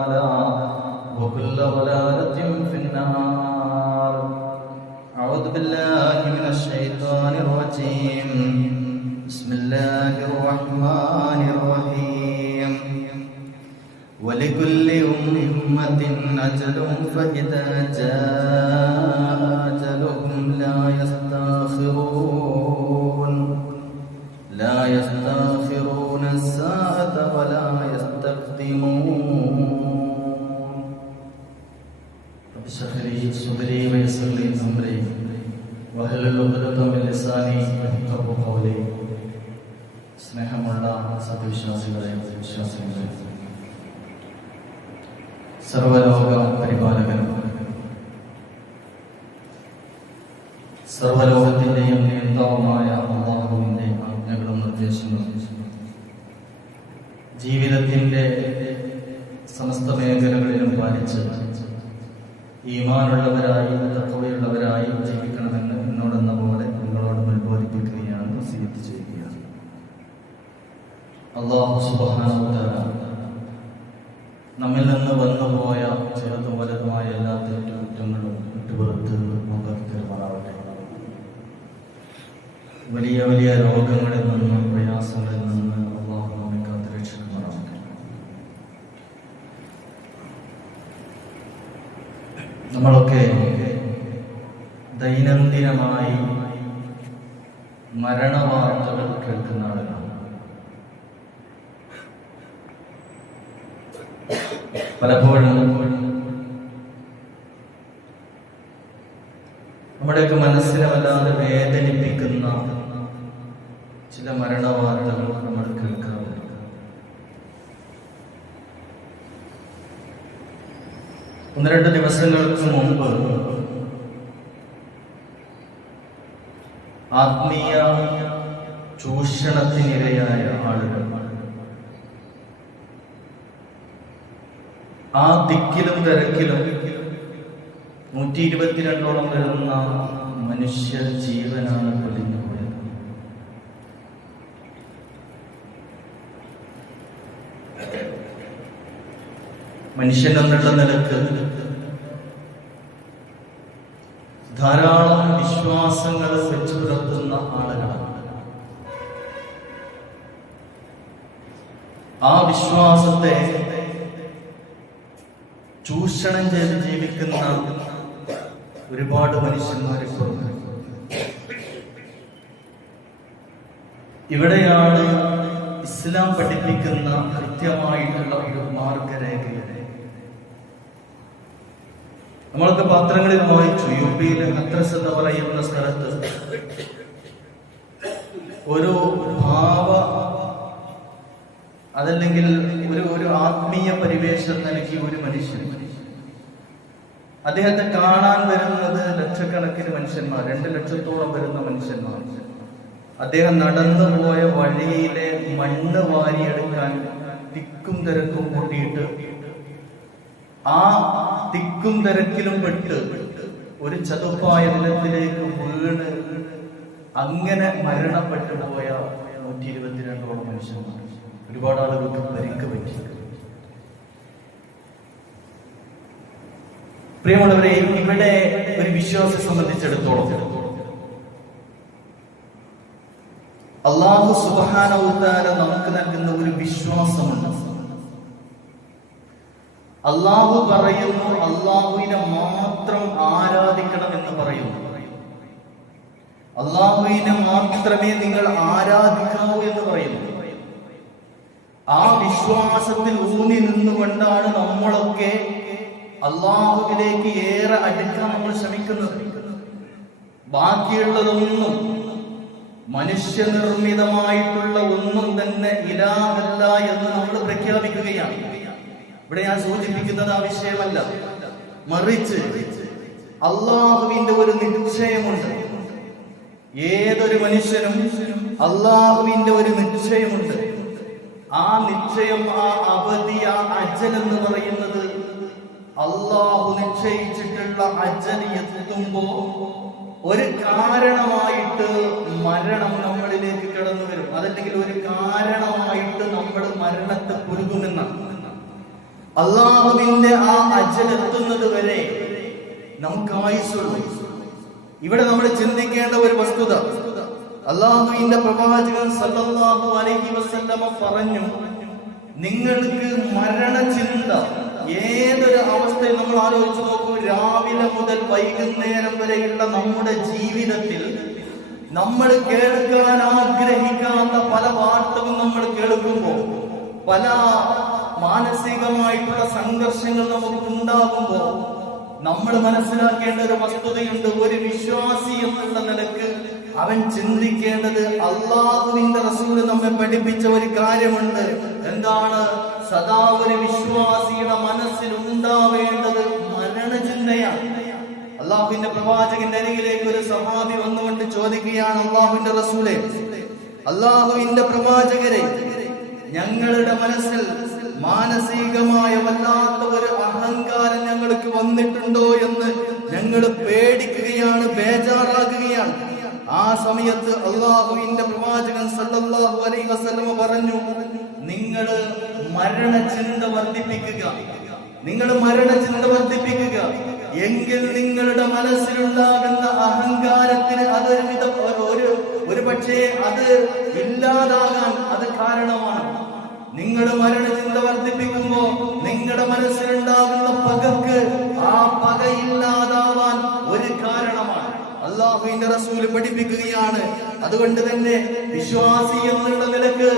ضلالة وكل ضلالة في النار أعوذ بالله من الشيطان الرجيم. بسم الله الرحمن الرحيم. ولكل أمة أجل فإذا جاء സർവലോകത്തിന്റെയും നിയന്താവുമായ അള്ളാഹുവിന്റെ ആജ്ഞകളും നിർദ്ദേശങ്ങളും ജീവിതത്തിന്റെ സമസ്ത മേഖലകളിലും പാലിച്ച് ഈമാനുള്ളവരായി തത്വയുള്ളവരായി ജീവിക്കണമെന്ന് എന്നോടെന്ന പോലെ നിങ്ങളോട് ഉത്ബോധിപ്പിക്കുകയാണ് വസീയത്ത് ചെയ്യുകയാണ്. അള്ളാഹു സുബാന നമ്മിൽ നിന്ന് വന്നുപോയ ചെറുതും വലിയ രോഗങ്ങളിൽ നിന്ന് പ്രയാസങ്ങളിൽ നിന്ന് അള്ളാഹു നമ്മെ കാത്തുരക്ഷിക്കുമാറാവട്ടെ നമ്മളൊക്കെ ദൈനംദിനമായി മരണവാർത്തകൾ കേൾക്കുന്ന ആളുകളാണ്. പലപ്പോഴും നമ്മുടെയൊക്കെ മനസ്സിനെ വല്ലാതെ വേദനിപ്പിക്കുന്ന ചില മരണവാർത്തകൾ നമ്മൾ കേൾക്കാറുണ്ട് ഒന്ന് രണ്ട് ദിവസങ്ങൾക്ക് മുമ്പ് ആത്മീയ ചൂഷണത്തിനിരയായ ആളുകൾ ആ ദിക്കിലും തിരക്കിലും നൂറ്റി ഇരുപത്തിരണ്ടോളം വരുന്ന മനുഷ്യ ജീവനാണ് പൊലിഞ്ഞുപോയത് മനുഷ്യൻ എന്നുള്ള നിലയ്ക്ക് ധാരാളം വിശ്വാസങ്ങൾ വെച്ചു പുലർത്തുന്ന ആളുകളാണ്. ആ വിശ്വാസത്തെ ചൂഷണം ചെയ്ത് ജീവിക്കുന്ന ഒരുപാട് മനുഷ്യന്മാരെ ഇപ്പോൾ ഇവിടെയാണ് ഇസ്ലാം പഠിപ്പിക്കുന്ന കൃത്യമായിട്ടുള്ള ഒരു മാർഗരേഖയുടെ നമ്മളൊക്കെ പാത്രങ്ങളിൽ വായിച്ചു യു പിയിലെ ഹത്രസ് എന്ന് പറയുന്ന സ്ഥലത്ത് ഒരു ഭാവ അതല്ലെങ്കിൽ ഒരു ഒരു ആത്മീയ പരിവേഷം നൽകിയ ഒരു മനുഷ്യൻ. അദ്ദേഹത്തെ കാണാൻ വരുന്നത് ലക്ഷക്കണക്കിന് മനുഷ്യന്മാർ രണ്ട് ലക്ഷത്തോളം വരുന്ന മനുഷ്യന്മാർ. അദ്ദേഹം നടന്നു പോയ വഴിയിലെ മണ്ണ് വാരിയെടുക്കാൻ തിക്കും തിരക്കും കൂട്ടിയിട്ട് ആ തിക്കും തിരക്കിലും പെട്ട് ഒരു ചതുപ്പായ നിലത്തിലേക്ക് വീണ് അങ്ങനെ മരണപ്പെട്ടു പോയ നൂറ്റി ഇരുപത്തിരണ്ടോളം മനുഷ്യന്മാർ. ഒരുപാട് ആളുകൾക്ക് പരിക്ക് പറ്റി. പ്രിയമുള്ളവരെ ഇവിടെ ഒരു വിശ്വാസം സംബന്ധിച്ചിടത്തോളം അള്ളാഹു സുബാനവുത്താല നമുക്ക് നൽകുന്ന ഒരു വിശ്വാസമുണ്ട്. അള്ളാഹു പറയുന്നു അള്ളാഹുവിനെ മാത്രം ആരാധിക്കണം എന്ന് പറയുന്നു. അള്ളാഹുവിനെ മാത്രമേ നിങ്ങൾ ആരാധിക്കാവൂ എന്ന് പറയുന്നു. ആ വിശ്വാസത്തിൽ ഊന്നി നിന്നുകൊണ്ടാണ് നമ്മളൊക്കെ അള്ളാഹുവിലേക്ക് ഏറെ അടുക്കാൻ നമ്മൾ ശ്രമിക്കുന്നത്. ബാക്കിയുള്ളതൊന്നും മനുഷ്യനിർമ്മിതമായിട്ടുള്ള ഒന്നും തന്നെ ഇലാഹല്ല എന്ന് നമ്മൾ പ്രഖ്യാപിക്കുകയാണ്. ഇവിടെ ഞാൻ സൂചിപ്പിക്കുന്നത് ആ വിഷയമല്ല. മറിച്ച് അള്ളാഹുവിന്റെ ഒരു നിശ്ചയമുണ്ട്. ഏതൊരു മനുഷ്യനും അള്ളാഹുവിന്റെ ഒരു നിശ്ചയമുണ്ട്. ആ നിശ്ചയം ആ അവധി ആ അജൽ എന്ന് പറയുന്നത് അള്ളാഹു നിശ്ചയിച്ചിട്ടുള്ള അജൽ എത്തുമ്പോ ഒരു കാരണമായിട്ട് മരണം നമ്മളിലേക്ക് കടന്നു വരും അതല്ലെങ്കിൽ ഒരു കാരണമായിട്ട് നമ്മൾ മരണത്തെ പുരുകുമെന്നാണ് അള്ളാഹുവിന്റെ ആ അജലെത്തുന്നത് വരെ നമുക്ക് ആയുസുള്ളൂ ഇവിടെ നമ്മൾ ചിന്തിക്കേണ്ട ഒരു വസ്തുത. അള്ളാഹുവിന്റെ പ്രവാചകൻ സല്ലല്ലാഹു അലൈഹി വസല്ലമ പറഞ്ഞു നിങ്ങൾക്ക് മരണ ചിന്ത ഏതൊരു അവസ്ഥയിൽ നമ്മൾ ആലോചിച്ചു നോക്കൂ രാവിലെ മുതൽ വൈകുന്നേരം വരെയുള്ള നമ്മുടെ ജീവിതത്തിൽ നമ്മൾ കേൾക്കാൻ ആഗ്രഹിക്കാത്ത പല വാർത്തകളും നമ്മൾ കേൾക്കുമ്പോൾ പല മാനസികമായിട്ടുള്ള സംഘർഷങ്ങൾ നമുക്ക് ഉണ്ടാകുമ്പോൾ നമ്മൾ മനസ്സിലാക്കേണ്ട ഒരു വസ്തുതയുണ്ട് ഒരു വിശ്വാസി എന്നുള്ള നിലയ്ക്ക് അവൻ ചിന്തിക്കേണ്ടത് അള്ളാഹുവിന്റെ റസൂൽ നമ്മെ പഠിപ്പിച്ച ഒരു കാര്യമുണ്ട്. എന്താണ്? സദാ ഒരു വിശ്വാസിയുടെ മനസ്സിൽ ഉണ്ടാവേണ്ടത് മരണചിന്തയാണ്. അള്ളാഹുവിന്റെ പ്രവാചകന്റെ അരികിലേക്ക് ഒരു സമാധി വന്നുകൊണ്ട് ചോദിക്കുകയാണ് അള്ളാഹുവിന്റെ റസൂലെ അള്ളാഹുവിന്റെ പ്രവാചകരെ ഞങ്ങളുടെ മനസ്സിൽ മാനസികമായ വല്ലാത്ത ഒരു അഹങ്കാരം ഞങ്ങൾക്ക് വന്നിട്ടുണ്ടോ എന്ന് ഞങ്ങൾ പേടിക്കുകയാണ് ബേജാറാകുകയാണ്. ആ സമയത്ത് അള്ളാഹുവിന്റെ പ്രവാചകൻ സല്ലല്ലാഹു അലൈഹി വസല്ലമ പറഞ്ഞു നിങ്ങൾ മരണചിന്ത വർദ്ധിപ്പിക്കുക. നിങ്ങൾ മരണചിന്ത വർദ്ധിപ്പിക്കുക. എങ്കിൽ നിങ്ങളുടെ മനസ്സിലുണ്ടാകുന്ന അഹങ്കാരത്തിന് അതൊരു വിധ ഒരു ഒരു പക്ഷേ അത് ഇല്ലാതാകാൻ അത് കാരണമാണ്. നിങ്ങൾ മരണചിന്ത വർദ്ധിപ്പിക്കുമ്പോ നിങ്ങളുടെ മനസ്സിലുണ്ടാകുന്ന പകക്ക് ആ പക ഇല്ലാതാവാൻ ഒരു കാരണമാണ് അള്ളാഹുവിന്റെ റസൂൽ പഠിപ്പിക്കുകയാണ്. അതുകൊണ്ട് തന്നെ വിശ്വാസി എന്നുള്ള നിലയ്ക്ക്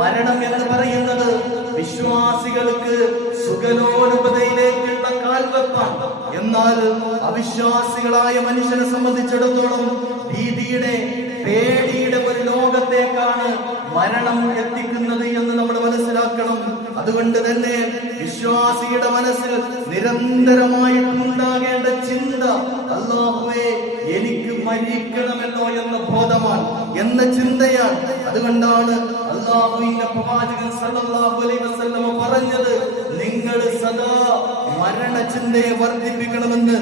മരണം എന്ന് പറയുന്നത് വിശ്വാസികൾക്ക് സുഖലോലുപതയിലേക്കുള്ള കാൽവെപ്പാണ്. എന്നാൽ അവിശ്വാസികളായ മനുഷ്യനെ സംബന്ധിച്ചിടത്തോളം ഭീതിയുടെ പേടിയുടെ ഒരു ലോകത്തേക്കാണ് മരണം എത്തിക്കുന്നത് എന്ന് നമ്മൾ മനസ്സിലാക്കണം. അതുകൊണ്ട് തന്നെ വിശ്വാസിയുടെ മനസ്സിൽ നിരന്തരമായിട്ടുണ്ടാകേണ്ട ചിന്ത അല്ലാഹുവേ എനിക്ക് മരിക്കണമല്ലോ എന്ന ബോധമാണ് എന്ന ചിന്തയാണ്. അതുകൊണ്ടാണ് അള്ളാഹുവിന്റെ പ്രവാചകൻ സല്ലല്ലാഹു അലൈഹി വസല്ലം പറഞ്ഞത് നിങ്ങൾ സദാ മരണചിന്തയെ വർദ്ധിപ്പിക്കണമെന്ന്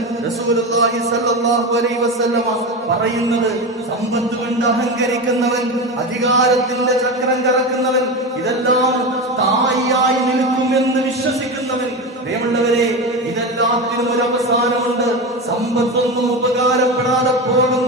പറയുന്നത് സമ്പത്ത് കൊണ്ട് അഹങ്കരിക്കുന്നവൻ അധികാരത്തിന്റെ ചക്രം കറക്കുന്നവൻ ഇതെല്ലാം സ്ഥായിയായി നിൽക്കുമെന്ന് വിശ്വസിക്കുന്നവൻ. ഇതെല്ലാത്തിനും ഒരു അവസാനമുണ്ട്. സമ്പത്തൊന്നും ഉപകാരപ്പെടാതെ പോകുന്ന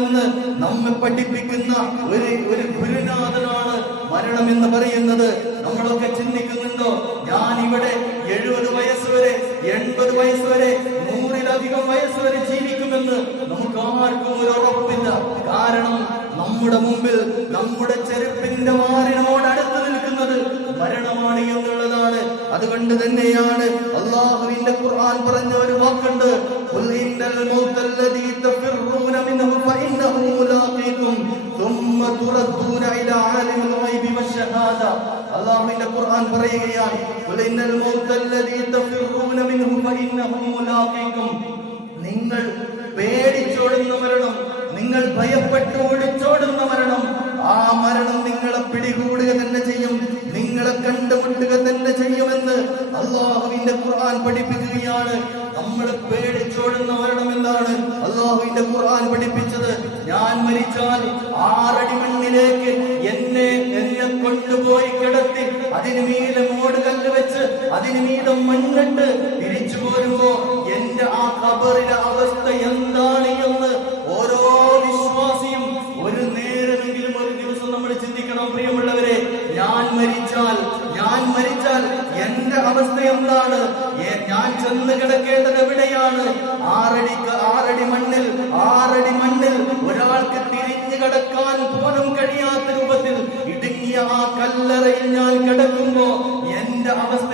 എന്ന് നമ്മെ പഠിപ്പിക്കുന്ന ഒരു ഒരു ഗുരുനാഥനാണ് മരണം എന്ന് പറയുന്നത്. നമ്മളൊക്കെ ചിന്തിക്കുന്നുണ്ടോ? ഞാൻ ഇവിടെ എഴുപത് വയസ്സ് വരെ എൺപത് വയസ്സ് വരെ നൂറിലധികം വയസ്സ് വരെ ജീവിക്കുമെന്ന് നമുക്ക് ആർക്കും ഒരു ഉറപ്പില്ല. കാരണം നമ്മുടെ മുമ്പിൽ നമ്മുടെ ചെരുപ്പിന്റെ മാറിനോട് അടുത്ത് നിൽക്കുന്നത് മരണമാണ് എന്നുള്ളതാണ്. അതുകൊണ്ട് തന്നെയാണ് അള്ളാഹുവിന്റെ ഖുർആൻ പറഞ്ഞ ഒരു വാക്കുണ്ട്. ഖുർആൻ പറയുകയാണ് "ഖുൽ ഇന്നൽ മൗതല്ലദീ തഫിറൂന മിൻഹു ഫഇന്നഹു മുലാഖീകും നിങ്ങൾ പേടിച്ചോടുന്ന മരണം നിങ്ങൾ ഭയപ്പെട്ട് ഒളിച്ചോടുന്ന ആ കല്ലറയിൽ ഞാൻ കിടക്കുമ്പോ എന്റെ അവസ്ഥ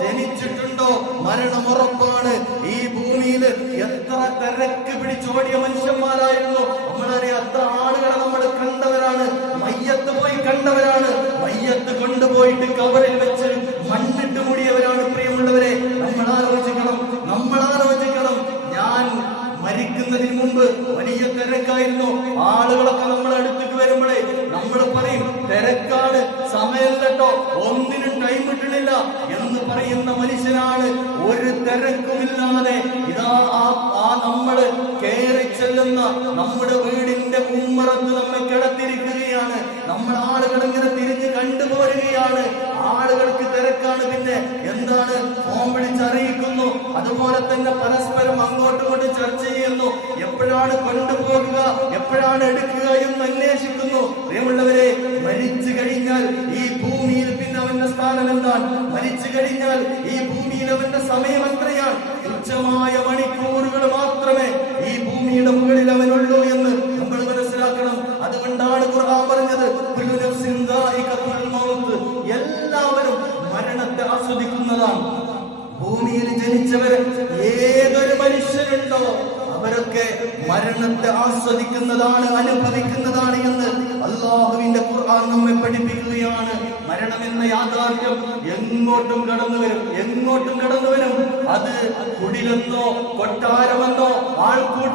ജനിച്ചിട്ടുണ്ടോ? മരണം ഉറപ്പാണ്. ഈ ഭൂമിയിൽ എത്ര തിരക്ക് പിടിച്ചോടിയ മനുഷ്യന്മാരായിരുന്നു. നമ്മളറിയ എത്ര ആളുകളെ നമ്മൾ കണ്ടവരാണ്. മയ്യത്ത് പോയി കണ്ടവരാണ്. മയ്യത്ത് കൊണ്ടുപോയിട്ട് കവറിൽ വെച്ച് മണ്ണിട്ട് തുച്ഛമായ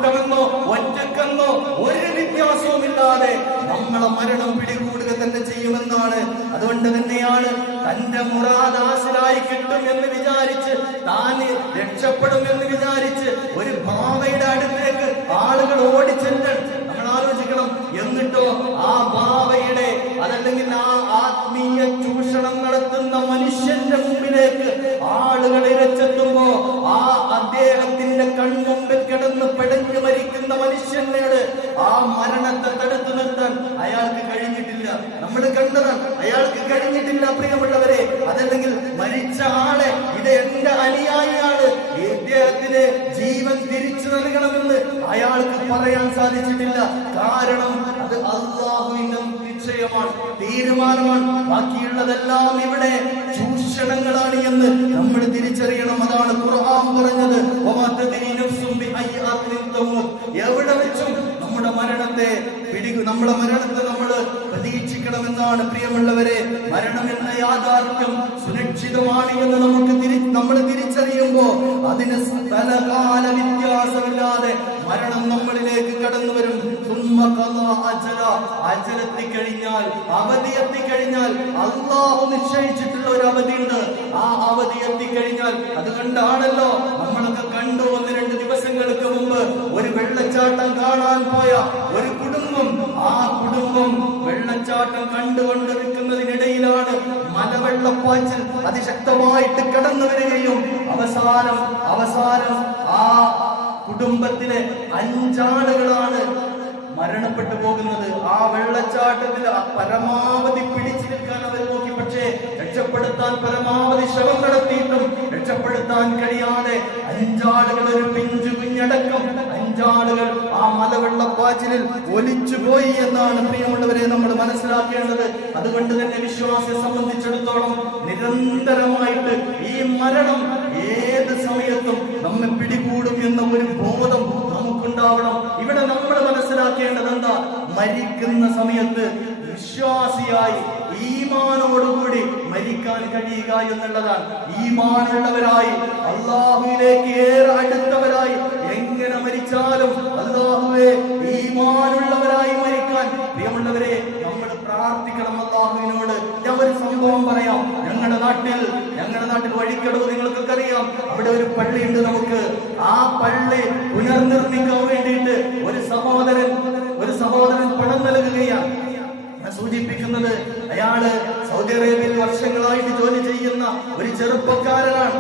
ആൾക്കൂട്ടമെന്നോ ഒറ്റക്കെന്നോ ഒരു വ്യത്യാസവുമില്ലാതെ നമ്മളെ മരണം പിടികൂടുക തന്നെ ചെയ്യുമെന്നാണ്. അതുകൊണ്ട് തന്നെയാണ് തന്റെ മുറാദാസിലായി കിട്ടും എന്ന് വിചാരിച്ച് താൻ രക്ഷപ്പെടും എന്ന് വിചാരിച്ച് പെടഞ്ഞു മരിക്കുന്ന മനുഷ്യനോട് ആ മരണത്തെ തടുത്തു നിർത്താൻ അയാൾക്ക് കഴിഞ്ഞിട്ടില്ല. നമ്മൾ കണ്ടതാണ് അയാൾക്ക് കഴിഞ്ഞിട്ടില്ല പ്രിയമുള്ളവരെ. അതല്ലെങ്കിൽ മരിച്ച ആളെ ഇത് എന്റെ അനുയായിയാണ്. ഇദ്ദേഹത്തിന് ജീവൻ തിരിച്ചു നൽകണമെന്ന് അയാൾക്ക് പറയാൻ സാധിച്ചിട്ടില്ല. കാരണം അത് അള്ളാഹുവിന്റെ നിശ്ചയമാണ് തീരുമാനമാണ്. ബാക്കിയുള്ളതെല്ലാം ഇവിടെ ചൂഷണങ്ങളാണ് എന്ന് നമ്മൾ തിരിച്ചറിയണം. അതാണ് ഖുർആൻ പറഞ്ഞത്. തമൂത്ത്. എവിടെ വെച്ചും? നമ്മുടെ മരണത്തെ പിടികു നമ്മുടെ മരണത്തെ നമ്മൾ പ്രതീക്ഷിക്കണമെന്നാണ് പ്രിയമുള്ളവരെ. മരണം എന്ന യാഥാർത്ഥ്യം സുരക്ഷിതമാണ് എന്ന് നമുക്ക് തിരി നമ്മൾ തിരിച്ചറിയുമ്പോൾ അതിന് സ്ഥലകാല വ്യത്യാസമില്ലാതെ മരണം നമ്മളിലേക്ക് കടന്നു വരും. അജല. അവധി എത്തിക്കഴിഞ്ഞാൽ അള്ളാഹു നിശ്ചയിച്ചിട്ടുള്ള ഒരു അവധിയുണ്ട്. ആ അവധി എത്തിക്കഴിഞ്ഞാൽ അതുകൊണ്ടാണല്ലോ നമ്മളൊക്കെ കണ്ടു ഒന്ന് രണ്ട് വെള്ളച്ചാട്ടം കാണാൻ പോയ ഒരു കുടുംബം ആ കുടുംബം വെള്ളച്ചാട്ടം കണ്ടുകൊണ്ടിരിക്കുന്നതിനിടയിലാണ് മലവെള്ളപ്പാച്ചിൽ അതിശക്തമായിട്ട് കടന്നു വരികയും അവസാനം അവസാനം ആ കുടുംബത്തിലെ അഞ്ചാളുകളാണ് മരണപ്പെട്ടു പോകുന്നത് ആ വെള്ളച്ചാട്ടത്തിൽ പരമാവധി പിടിച്ചു നിൽക്കാൻ അവർ നോക്കി. പക്ഷേ രക്ഷപ്പെടുത്താൻ പരമാവധി ശ്രമം നടത്തിയിട്ടും രക്ഷപ്പെടുത്താൻ കഴിയാതെ അഞ്ചാളുകൾ ഒരു പിഞ്ചു കുഞ്ഞടക്കം അഞ്ചാളുകൾ ആ മലവെള്ളപ്പാച്ചിലിൽ ഒലിച്ചു പോയി എന്നാണ് പ്രിയമുള്ളവരെ നമ്മൾ മനസ്സിലാക്കേണ്ടത്. അതുകൊണ്ട് തന്നെ വിശ്വാസിയെ സംബന്ധിച്ചിടത്തോളം നിരന്തരമായിട്ട് ഈ മരണം ഏത് സമയത്തും നമ്മെ പിടികൂടും എന്ന ഒരു ബോധം നമുക്കുണ്ടാവണം. ഇവിടെ നമ്മൾ മനസ്സിലാക്കേണ്ടത് എന്താ മരിക്കുന്ന സമയത്ത് വിശ്വാസിയായി ഈമാനോടുകൂടി മരിക്കാൻ കഴിയുക എന്നുള്ളതാണ്. ഈമാനുള്ളവരായി അള്ളാഹുവിലേക്ക് ഏറെ അടുത്തവരായി എങ്ങനെ മരിച്ചാലും അള്ളാഹുവെ ഈമാനുള്ളവരായി മരിക്കാൻ. പ്രിയമുള്ളവരെ നമ്മൾ പ്രാർത്ഥിക്കണം അള്ളാഹുവിനോട് ഞാൻ ഒരു സംഭവം പറയാം. നാട്ടിൽ ഞങ്ങളുടെ നാട്ടിൽ വഴിക്കടവ് നിങ്ങൾക്കൊക്കെ അറിയാം അവിടെ ഒരു പള്ളിയുണ്ട് നമുക്ക്. ആ പള്ളി പുനർനിർമ്മിക്കാൻ വേണ്ടിയിട്ട് ഒരു സഹോദരൻ ഒരു സഹോദരൻ പണം നൽകുകയാണ്. സൂചിപ്പിക്കുന്നത് അയാൾ സൗദി അറേബ്യയിൽ വർഷങ്ങളായിട്ട് ജോലി ചെയ്യുന്ന ഒരു ചെറുപ്പക്കാരനാണ്.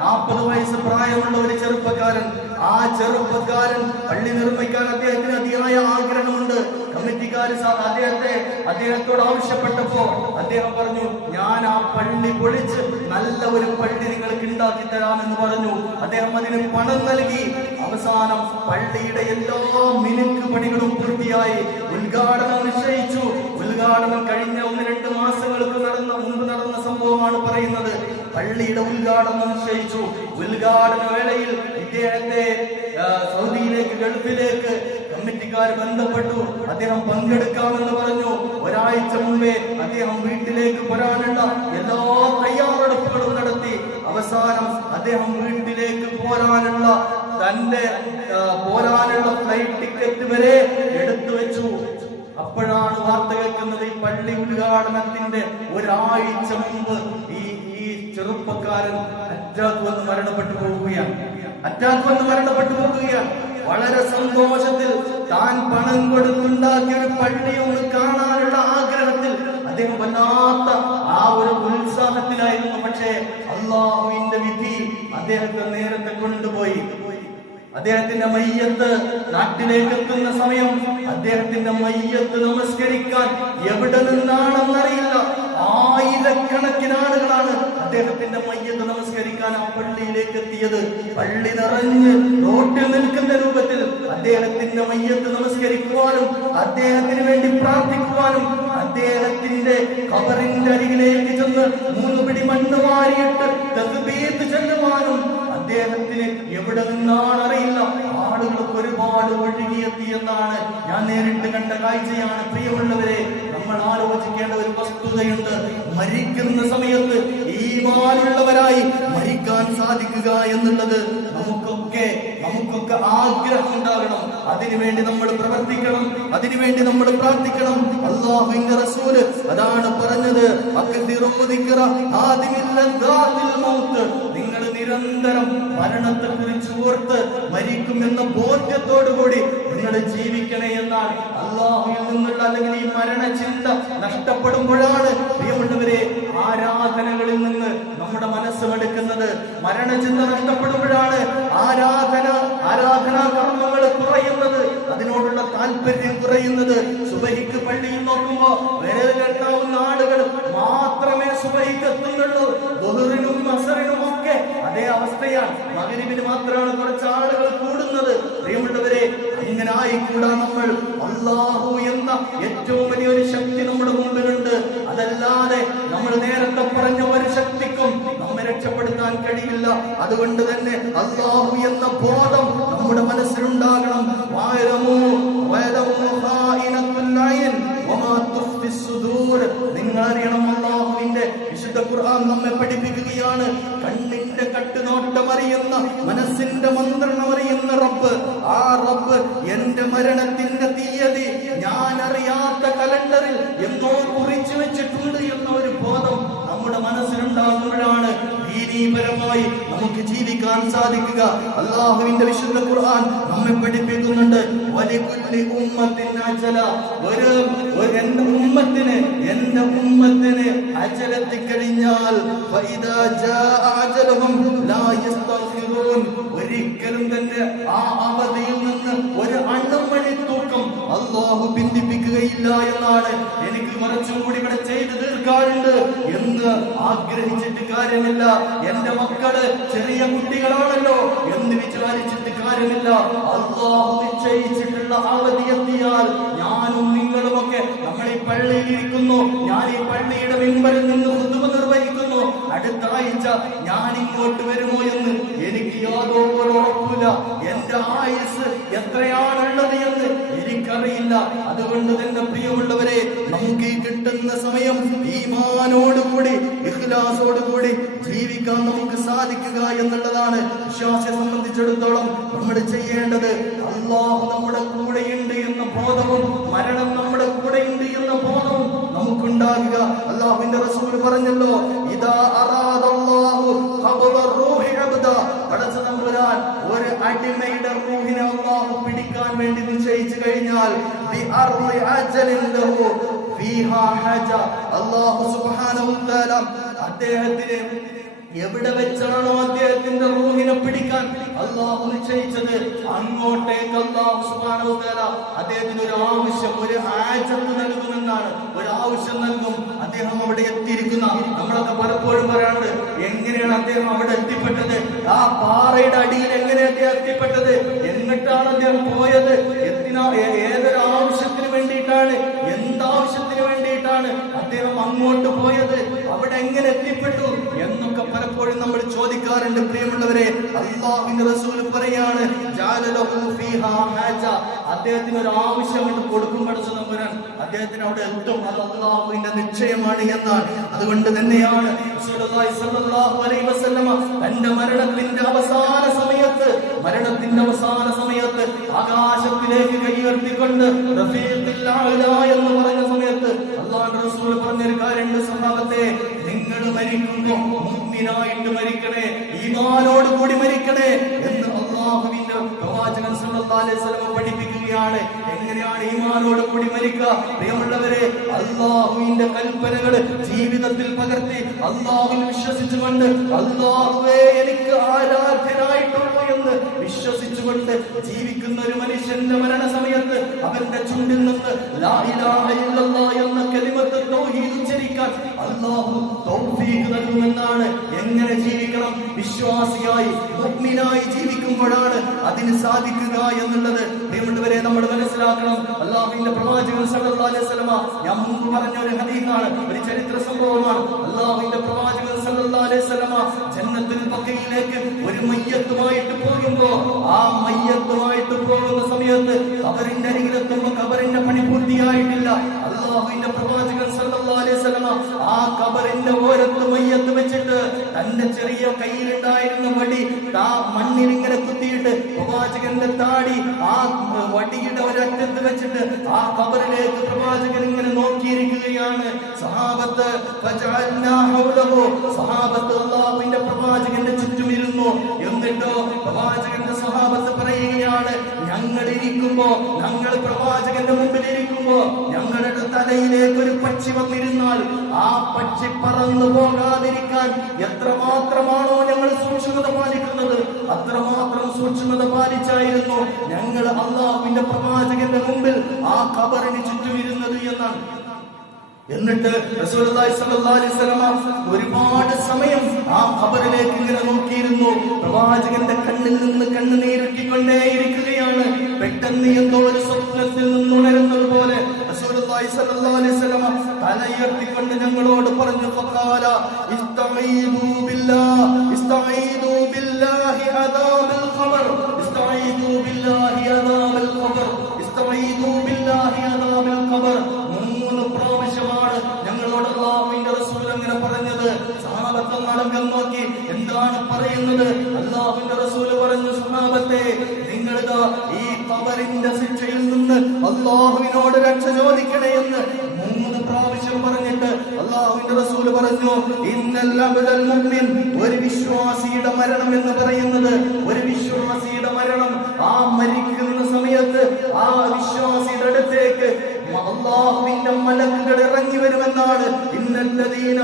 നാൽപ്പത് വയസ്സ് പ്രായമുള്ള ഒരു ചെറുപ്പക്കാരൻ. ആ ചെറുപ്പക്കാരൻ പള്ളി നിർമ്മിക്കാൻ അദ്ദേഹത്തിന് അതിയായ ആഗ്രഹമുണ്ട്. കമ്മിറ്റിക്കാർ അദ്ദേഹത്തെ അദ്ദേഹത്തോട് ആവശ്യപ്പെട്ടപ്പോ അദ്ദേഹം പറഞ്ഞു ഞാൻ ആ പള്ളി പൊളിച്ച് നല്ല ഒരു പള്ളി നിങ്ങൾക്ക് ഉണ്ടാക്കി തരാമെന്ന് പറഞ്ഞു. അദ്ദേഹം അതിന് പണം നൽകി. അവസാനം പള്ളിയുടെ എല്ലാ മിനുക്ക് പണികളും പൂർത്തിയായി. ഉദ്ഘാടനം നിശ്ചയിച്ചു. ഉദ്ഘാടനം കഴിഞ്ഞ ഒന്ന് രണ്ട് മാസങ്ങൾക്ക് നടന്ന മുമ്പ് നടന്ന സംഭവമാണ് പറയുന്നത്. പള്ളിയുടെ ഉദ്ഘാടനം നിശ്ചയിച്ചു. ഉദ്ഘാടന വേളയിൽ ഇദ്ദേഹത്തെ സൗദിയിലേക്ക് ഗൾഫിലേക്ക് കമ്മിറ്റിക്കാർ ബന്ധപ്പെട്ടു. അദ്ദേഹം പങ്കെടുക്കാമെന്ന് പറഞ്ഞു. ഒരാഴ്ച മുമ്പേ അദ്ദേഹം വീട്ടിലേക്ക് വരാനുള്ള എല്ലാ തയ്യാറെടുപ്പുകളും നടത്തി. അവസാനം അദ്ദേഹം വീട്ടിലേക്ക് പോരാനുള്ള തന്റെ പോരാനുള്ള ഫ്ലൈറ്റ് ടിക്കറ്റ് വരെ എടുത്തു വെച്ചു. അപ്പോഴാണ് വാർത്ത കേൾക്കുന്നത് ഈ പള്ളി ഉദ്ഘാടനത്തിന്റെ ഒരാഴ്ച മുമ്പ് ഈ ഈ ചെറുപ്പക്കാരൻ അറ്റാക്ക് വന്ന് മരണപ്പെട്ടു പോവുകയാണ്. അറ്റാക്ക് വന്ന് മരണപ്പെട്ടു പോകുകയാണ്. വളരെ സന്തോഷത്തിൽ താൻ പണം കൊടുത്തുണ്ടാക്കിയ ഒരു പള്ളി ഒന്ന് കാണാനുള്ള ആഗ്രഹത്തിൽ അദ്ദേഹം വല്ലാത്ത ആ ഒരു ഉത്സാഹത്തിലായിരുന്നു. പക്ഷേ അള്ളാഹുവിന്റെ വിധി അദ്ദേഹത്തെ നേരത്തെ കൊണ്ടുപോയി. അദ്ദേഹത്തിന്റെ മയ്യത്ത് നാട്ടിലേക്ക് എത്തുന്ന സമയം അദ്ദേഹത്തിന്റെ മയ്യത്ത് നമസ്കരിക്കാൻ എവിടെ നിന്നാണെന്നറിയില്ല. ആയിരക്കണക്കിന് ആളുകളാണ് അദ്ദേഹത്തിന്റെ മയ്യത്ത് നമസ്കരിക്കാൻ ആ പള്ളിയിലേക്ക് എത്തിയത്. പള്ളി നിറഞ്ഞ് റോട്ടിൽ നിൽക്കുന്ന രൂപത്തിൽ അദ്ദേഹത്തിന്റെ മയ്യത്ത് നമസ്കരിക്കുവാനും അദ്ദേഹത്തിന് വേണ്ടി പ്രാർത്ഥിക്കുവാനും അദ്ദേഹത്തിന്റെ കബറിന്റെ അരികിലേക്ക് ചെന്ന് മൂന്ന് പിടി മണ്ണ് വാരിയിട്ട് തസ്ബീഹ് ചെല്ലുവാനും അദ്ദേഹത്തിന് എവിടെ നിന്നാണ് അറിയില്ല. ആളുകൾക്ക് ഒരുപാട് ഒഴുകിയെത്തി എന്നാണ് ഞാൻ നേരിട്ട് കണ്ട കാഴ്ചയാണ്. പ്രിയമുള്ളവരെ ആലോചിക്കേണ്ട ഒരു വസ്തുതയുണ്ട്. മരിക്കുന്ന സമയത്ത് ഈ മാനുള്ളവരായി മരിക്കാൻ സാധിക്കുക എന്നുള്ളത് നമുക്കൊക്കെ നമുക്കൊക്കെ ആഗ്രഹം ഉണ്ടാകണം. അതിനുവേണ്ടി നമ്മൾ പ്രവർത്തിക്കണം അതിനുവേണ്ടി നമ്മൾ പ്രാർത്ഥിക്കണം. അള്ളാഹുവിന്റെ റസൂൽ അതാണ് പറഞ്ഞത്. നിങ്ങൾ നിരന്തരം മരണത്തെ കുറിച്ച് ഓർത്ത് മരിക്കുമെന്ന ബോധ്യത്തോടുകൂടി നിങ്ങൾ ജീവിക്കണേ എന്നാൽ അള്ളാഹുവിൽ നിന്നുള്ള അല്ലെങ്കിൽ ഈ മരണചിന്ത നഷ്ടപ്പെടുമ്പോഴാണ് പ്രിയമുള്ളവരെ ആരാധനകളിൽ നിന്ന് നമ്മുടെ മനസ്സ് മനസ്സുമെടുക്കുന്നത് മരണചിന്ത നഷ്ടപ്പെടുമ്പോഴാണ് ആരാധന ആരാധനാ കർമ്മങ്ങൾ കുറയുന്നത്. അതിനോടുള്ള താല്പര്യം കുറയുന്നത്. സുബഹിക്ക് പള്ളിയിൽ നോക്കുമ്പോ വിരലിലെണ്ണാവുന്ന ആളുകൾ മാത്രമേ സുബഹിക്ക് എത്തുന്നുള്ളൂ ബഹുറിനും അസറിനും ഒക്കെ അതേ അവസ്ഥയാണ്. മകരിവിന് മാത്രമാണ് കുറച്ച് ആളുകൾ കൂടുന്നത്. പ്രിയമുള്ളവരെ ഇങ്ങനെ ആയിക്കൂടാ നമ്മൾ. അള്ളാഹു എന്ന ഏറ്റവും വലിയൊരു ശക്തി നമ്മുടെ മുമ്പിലുണ്ട്. അതല്ലാതെ നമ്മൾ നേരത്തെ പറഞ്ഞ ഒരു ശക്തിക്കും നമ്മെ രക്ഷപ്പെടുത്താൻ കഴിയില്ല. അതുകൊണ്ട് തന്നെ അള്ളാഹു എന്ന ബോധം നമ്മുടെ മനസ്സിലുണ്ടാകണം. സുദൂർ. നിങ്ങൾ വിശുദ്ധ ഖുർആൻ നമ്മെ പഠിപ്പിക്കുകയാണ്. കണ്ണിന്റെ കട്ടുനോട്ടമറിയുന്ന മനസ്സിന്റെ മന്ത്രണം റബ്ബ് ആ റബ്ബ് എന്റെ മരണത്തിന്റെ തീയതി ഞാൻ അറിയാത്ത കലണ്ടറിൽ എന്തോ കുറിച്ചു വെച്ചിട്ടുണ്ട്. ദീനീപരമായി നമുക്ക് ജീവിക്കാൻ സാധിക്കുക. അള്ളാഹുവിന്റെ വിശുദ്ധ ഖുർആൻ നമ്മെ പഠിപ്പിക്കുന്നുണ്ട്. എന്റെ ഉമ്മത്തിന് എന്റെ ഉമ്മത്തിന് അജലെത്തി കഴിഞ്ഞാൽ ഫഇദാ അജലഹും ലാ യസ്തഗ്ഫിറൂൻ. ഒരിക്കലും തന്നെ ആ അവധിയിൽ നിന്ന് ഒരു തൂക്കം അള്ളാഹു പിന്തിപ്പിക്കുകയില്ല എന്നാണ്. എനിക്ക് കുറച്ചും കൂടി ഇവിടെ ചെയ്തു തീർക്കാറുണ്ട് എന്ന് ആഗ്രഹിച്ചിട്ട് കാര്യമില്ല. എന്റെ മക്കൾ ചെറിയ കുട്ടികളാണല്ലോ എന്ന് വിചാരിച്ചിട്ട് കാര്യമില്ല. അള്ളാഹു നിശ്ചയിച്ചിട്ടുള്ള അവധി എത്തിയാൽ ഞാനും നിങ്ങളുമൊക്കെ നമ്മൾ ഈ പള്ളിയിൽ ഇരിക്കുന്നു. ഞാൻ ഈ പള്ളിയുടെ മെമ്പറിൽ നിന്ന് കുതുമ നിർവഹിക്കുന്നു. അടുത്ത ആഴ്ച ഞാൻ ഇങ്ങോട്ട് വരുമോ എന്ന് എനിക്ക് യാതൊരു ഉറപ്പില്ല എന്റെ ആയുസ് എത്രയാണുള്ളത് എന്ന് എനിക്കറിയില്ല. അതുകൊണ്ട് തന്നെ പ്രിയമുള്ളവരെ നമുക്ക് ഈ കിട്ടുന്ന സമയം ഈമാനോടുകൂടി ഇഖ്ലാസോടുകൂടി ജീവിക്കാൻ നമുക്ക് സാധിക്കുക എന്നുള്ളതാണ് വിശ്വാസിയെ സംബന്ധിച്ചിടത്തോളം നമ്മൾ ചെയ്യേണ്ടത്. അള്ളാഹു നമ്മുടെ കൂടെയുണ്ട് എന്ന ബോധവും മരണം നമ്മുടെ കൂടെയുണ്ട് എന്ന ബോധവും നമുക്കുണ്ടാകുക. അള്ളാഹുവിന്റെ റസൂൽ പറഞ്ഞല്ലോ ഇതാ അറാദല്ലാഹു ഖബറ റൂഹി അബ്ദ. പടച്ച തമ്പുരാൻ ഒരു അടിമയുടെ റൂഹിനെ അള്ളാഹു വേണ്ടി നിശ്ചയിച്ചു കഴിഞ്ഞാൽ അദ്ദേഹത്തിന് എവിടെ വെച്ചാണോ അദ്ദേഹത്തിന്റെ റൂഹിനെ പിടിക്കാൻ അള്ളാഹു നിശ്ചയിച്ചത്? അങ്ങോട്ടേക്ക് അള്ളാഹു സുബ്ഹാനഹു തേല അദ്ദേഹത്തിന് ഒരു ആവശ്യം ഒരു ആചത്ത് നൽകുമെന്നാണ്. ഒരു ആവശ്യം നൽകും. അദ്ദേഹം അവിടെ എത്തിയിരിക്കുന്ന നമ്മളൊക്കെ പലപ്പോഴും പറയാറുണ്ട് എങ്ങനെയാണ് അദ്ദേഹം അവിടെ എത്തിപ്പെട്ടത്? ആ പാറയുടെ അടിയിൽ എങ്ങനെ അദ്ദേഹം എത്തിപ്പെട്ടത്? എന്നിട്ടാണ് അദ്ദേഹം പോയത്. എന്തിനാ ഏതൊരാവശ്യത്തിന് ഏതൊരു വേണ്ടിയിട്ടാണ്? എന്താവശ്യത്തിന് വേണ്ടിയിട്ടാണ് അദ്ദേഹം അങ്ങോട്ട് പോയത്? അവിടെ എങ്ങനെ എത്തിപ്പെട്ടു? എന്നൊക്കെ പലപ്പോഴും നമ്മൾ ചോദിക്കാറുണ്ട്. പ്രിയമുള്ളവരെ റസൂൽ പറയാണ്. അദ്ദേഹത്തിന് ഒരു ആവശ്യം കൊണ്ട് കൊടുക്കും പഠിച്ചു നമ്പുരാൻ അദ്ദേഹത്തിന് അവിടെ എത്തും. അത് അള്ളാഹുവിന്റെ നിശ്ചയമാണ് എന്നാണ്. അതുകൊണ്ട് തന്നെയാണ് തന്റെ മരണത്തിന്റെ അവസാന സമയത്ത് മരണത്തിന്റെ അവസാന സമയത്ത് ആകാശത്തിലേക്ക് കൈയുയർത്തിക്കൊണ്ട് റഫീഖിൽ അഅ്ല എന്ന് പറഞ്ഞ സമയത്ത് അള്ളാഹുവിന്റെ റസൂൽ പറഞ്ഞൊരു കാര്യമുണ്ട് സഹാബത്തെ നിങ്ങൾ മരിക്കുമ്പോ മുഅ്മിനായിട്ട് മരിക്കണേ ഈമാനോട് കൂടി മരിക്കണേ എന്ന് അള്ളാഹുവിന്റെ പ്രവാചകൻ സല്ലല്ലാഹു അലൈഹി വസല്ലം പഠിപ്പിക്കുകയാണ്. എങ്ങനെയാണ് ഈമാനോട് കൂടി മരിക്കുക? പ്രിയമുള്ളവരെ അള്ളാഹുവിന്റെ കൽപ്പനകൾ ജീവിതത്തിൽ പകർത്തി അള്ളാഹുവിൽ വിശ്വസിച്ചുകൊണ്ട് അള്ളാഹുവേ എനിക്ക് ആരാധ്യനായിട്ടുള്ളൂ വിശ്വസിച്ചുകൊണ്ട് ജീവിക്കുന്ന ഒരു മനുഷ്യന്റെ മരണ സമയത്ത് അവന്റെ ചുണ്ടിൽ നിന്ന് എന്ന കലിമത്ത് ഉച്ചരിക്കാൻ അള്ളാഹു തൗഫീഖ് എങ്ങനെ ജീവിക്കണം? വിശ്വാസിയായി മുഅ്മിനായി ജീവിക്കുമ്പോഴാണ് അതിന് സാധിക്കുക എന്നുള്ളത്. പ്രിയമുള്ളവരെ നമ്മൾ മനസ്സിലാക്കണം. അള്ളാഹുവിന്റെ പ്രവാചകൻ സല്ലല്ലാഹു അലൈഹി വസല്ലമ ഞാൻ മുമ്പ് പറഞ്ഞ ഒരു ഹദീസാണ് ഒരു ചരിത്ര സംഭവമാണ്. അള്ളാഹുവിന്റെ പ്രവാചകൻ ജന്നത്തുൽ പക്കയിലേക്ക് ഒരു മയ്യത്തുമായിട്ട് പോകുമ്പോ ആ മയ്യത്തുമായിട്ട് പോകുന്ന സമയത്ത് കബറിന്റെ അരികിലെത്തുമ്പോ കബറിന്റെ പണി പൂർത്തിയായിട്ടില്ല. അള്ളാഹുവിന്റെ പ്രവാചകൻ സല്ലല്ലാഹു അലൈഹി വസല്ലം ആ കബറിന്റെ ഓരത്ത് മയ്യത്ത് തന്റെ ചെറിയ കയ്യിലുണ്ടായിരുന്ന വടി ആ മണ്ണിൽ ഇങ്ങനെ കുത്തിയിട്ട് പ്രവാചകന്റെ താടി ആ വടിയുടെ ഒരറ്റത്ത് വെച്ചിട്ട് ആ കബറിലേക്ക് പ്രവാചകൻ ഇങ്ങനെ നോക്കിയിരിക്കുകയാണ്. സഹാബത്ത്. സഹാബത്ത് അള്ളാഹുവിന്റെ പ്രവാചകന്റെ ചുറ്റും ഇരുന്നു. എന്നിട്ടോ പ്രവാചകന്റെ സഹാബത്ത് പറയുകയാണ്. ഞങ്ങൾ ഇരിക്കുമ്പോ ഞങ്ങൾ പ്രവാചകന്റെ മുമ്പിൽ ഇരിക്കുമ്പോ ഞങ്ങളുടെ തലയിലേക്ക് ഒരു പക്ഷി വന്നിരുന്നാൽ ആ പക്ഷി പറന്നു പോകാതിരിക്കാൻ എത്രമാത്രമാണോ ഞങ്ങൾ സൂക്ഷ്മത പാലിക്കുന്നത് അത്രമാത്രം സൂക്ഷ്മത പാലിച്ചായിരുന്നു ഞങ്ങൾ അള്ളാഹുവിന്റെ പ്രവാചകന്റെ മുമ്പിൽ ആ കബറിന് ചുറ്റും ഇരുന്നത് എന്നാണ്. എന്നിട്ട് ഒരുപാട് സമയം ആ ഖബറിലേക്ക് ഇങ്ങനെ നോക്കിയിരുന്നു. പ്രവാചകന്റെ കണ്ണിൽ നിന്ന് കണ്ണുനീരൊട്ടിക്കൊണ്ടേയിരിക്കുകയാണ് പെട്ടെന്ന് എന്തോ ഒരു സ്വപ്നത്തിൽ നിന്നുണരുന്നത് പോലെ റസൂലുള്ളാഹി സ്വല്ലല്ലാഹു അലൈഹി വസല്ലം തലയുയർത്തിക്കൊണ്ട് ഞങ്ങളോട് പറഞ്ഞു ഫഖാല ഇസ്തഈദു ബില്ലാഹ് ഇസ്തഈദു ബില്ലാഹി അദാബിൽ ഖബർ ഇസ്തഈദു ബില്ലാഹി അദാബിൽ ഖബർ ഇസ്തഈദു ബില്ലാഹി അദാബിൽ ഖബർ. മൂന്ന് പ്രാവശ്യമാണ് ഞങ്ങളോട് അള്ളാഹുവിന്റെ റസൂൽ അങ്ങനെ പറഞ്ഞത്. സഹാബത്ത് നടക്കം നോക്കി എന്താണ് പറയുന്നത്? പറഞ്ഞു മുഅ്മിൻ ഒരു വിശ്വാസിയുടെ മരണം എന്ന് പറയുന്നത് ഒരു വിശ്വാസിയുടെ മരണം ആ മരിക്കുന്ന സമയത്ത് ആ വിശ്വാസിയുടെ അടുത്തേക്ക് അള്ളാഹുവിന്റെ മലക്കുകൾ ഇറങ്ങി വരുമെന്നാണ്. ഇന്നല്ലദീന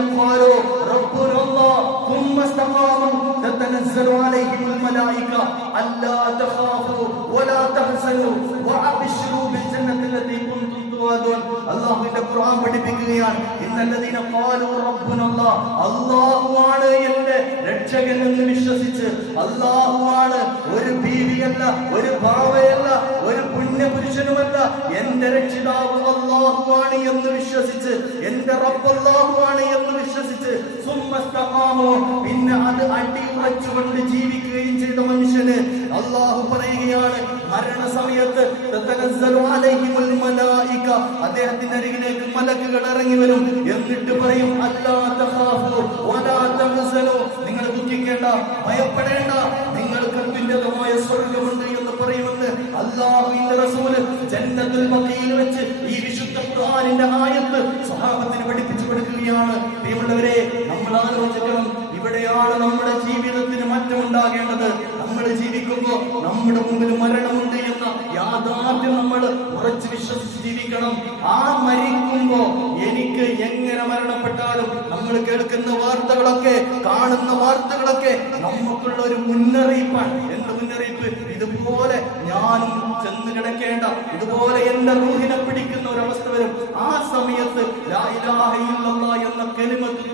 അല്ലാഹുവാണ് എന്റെ രക്ഷകൻ എന്ന് വിശ്വസിച്ച് അള്ളാഹുവാണ് ഒരു ബീവിയല്ല ഒരു ഭാവയല്ല ഒരു പുണ്യപുരുഷനുമല്ല എന്റെ രക്ഷിതാവ് അള്ളാഹുവാണ് എന്ന് വിശ്വസിച്ച് എന്റെ റബ്ബ് അള്ളാഹുവാണ് എന്ന് വിശ്വസിച്ച് സുമ്മസ്തമാമോ പിന്നെ അത് അടിയുറച്ചുകൊണ്ട് ജീവിക്കുകയും ചെയ്ത മനുഷ്യന് അള്ളാഹു പറയുകയാണ് മരണസമയത്ത് സമയത്ത് അദ്ദേഹത്തിന്റെ അരികിലേക്ക് മലക്കുകൾ ഇറങ്ങി വരും. എന്നിട്ട് പറയും നിങ്ങൾ ദുഃഖിക്കേണ്ട ഭയപ്പെടേണ്ട. നിങ്ങൾക്ക് അത്യുന്നതമായ സ്വർഗമുണ്ട് എന്ന് പറയുമെന്ന് അള്ളാഹുവിന്റെ റസൂൽ ജന്നത്തുൽ ബഖീൽ വെച്ച് ഈ വിശുദ്ധ ഖുർആനിന്റെ ആയത്ത് സ്വഹാബത്തിന് പഠിപ്പിച്ചു കൊടുക്കുകയാണ്. പ്രിയമുള്ളവരെ നമ്മൾ ജീവിതത്തിന് മാറ്റമുണ്ടാകേണ്ടത് നമ്മൾ ജീവിക്കുമ്പോൾ നമ്മുടെ മുമ്പിൽ മരണമുണ്ട് എന്ന യാഥാർത്ഥ്യം നമ്മൾ ഉറച്ചു വിശ്വസിച്ച് ജീവിക്കണം. ആ മരിക്കുമ്പോ എനിക്ക് എങ്ങനെ മരണപ്പെട്ടാലും നമ്മൾ കേൾക്കുന്ന വാർത്തകളൊക്കെ കാണുന്ന വാർത്തകളൊക്കെ നമുക്കുള്ള ഒരു മുന്നറിയിപ്പാണ്. മുന്നറിയിപ്പ് ഇതുപോലെ ഞാനും ചെന്ന് കിടക്കേണ്ട ഇതുപോലെ എന്റെ റൂഹിനെ പിടിക്കുന്ന ഒരവസ്ഥ വരും. ആ സമയത്ത് എന്ന കെലിമത്ത്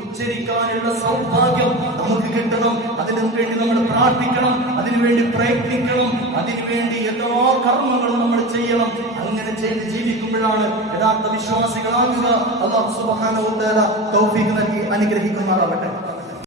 ഉച്ചരിക്കാനുള്ള സൗഭാഗ്യം നമുക്ക് കിട്ടണം. അതിനു വേണ്ടി നമ്മൾ പ്രാർത്ഥിക്കണം അതിനുവേണ്ടി പ്രയത്നിക്കണം അതിനുവേണ്ടി എല്ലാ കർമ്മങ്ങളും നമ്മൾ ചെയ്യണം. അങ്ങനെ ചെയ്ത് ജീവിക്കുമ്പോഴാണ് യഥാർത്ഥ വിശ്വാസികളാകുക. അള്ളാഹു സുബ്ഹാനഹു വ തആല തൗഫീഖ് നൽകി അനുഗ്രഹിക്കുമാറാവട്ടെ.